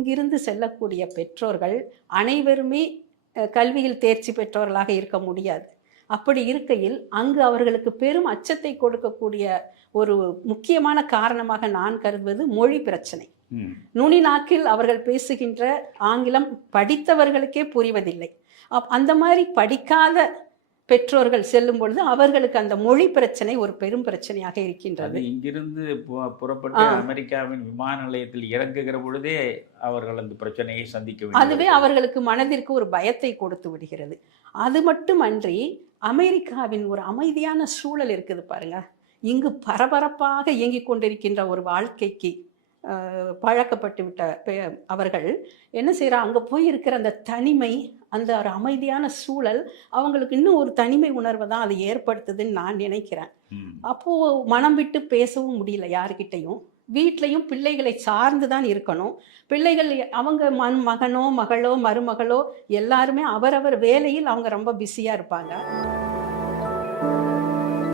இங்கிருந்து செல்லக்கூடிய பெற்றோர்கள் அனைவருமே கல்வியில் தேர்ச்சி பெற்றவர்களாக இருக்க முடியாது. அப்படி இருக்கையில் அங்கு அவர்களுக்கு பெரும் அச்சத்தை கொடுக்கக்கூடிய ஒரு முக்கியமான காரணமாக நான் கருதுவது மொழி பிரச்சனை. நுனி நாக்கில் அவர்கள் பேசுகின்ற ஆங்கிலம் படித்தவர்களுக்கே புரிவதில்லை. அந்த மாதிரி படிக்காத பெற்றோர்கள் செல்லும் பொழுது அவர்களுக்கு அந்த மொழி பிரச்சனை ஒரு பெரும் பிரச்சனையாக இருக்கின்றது. இங்கிருந்து புறப்பட்டு. அமெரிக்காவின் விமான நிலையத்தில் இறங்குகிற பொழுதே அவர்கள் அந்த பிரச்சனையை சந்திக்க அதுவே அவர்களுக்கு மனதிற்கு ஒரு பயத்தை கொடுத்து விடுகிறது. அது மட்டுமன்றி அமெரிக்காவின் ஒரு அமைதியான சூழல் இருக்குது பாருங்க. இங்கு பரபரப்பாக இயங்கிக் கொண்டிருக்கின்ற ஒரு வாழ்க்கைக்கு பழக்கப்பட்டு விட்ட அவர்கள் என்ன செய்யறா? அங்க போய் இருக்கிற அந்த தனிமை அந்த ஒரு அமைதியான சூழல் அவங்களுக்கு இன்னும் ஒரு தனிமை உணர்வை தான் அது ஏற்படுத்துதுன்னு நான் நினைக்கிறேன். ம். அப்போ மனம் விட்டு பேசவும் முடியல யாருக்கிட்டையும் வீட்லயும் பிள்ளைகளை சார்ந்து தான் இருக்கணும். பிள்ளைகள் அவங்க மன் மகனோ மகளோ மருமகளோ எல்லாருமே அவரவர் வேலையில் அவங்க ரொம்ப பிஸியா இருப்பாங்க.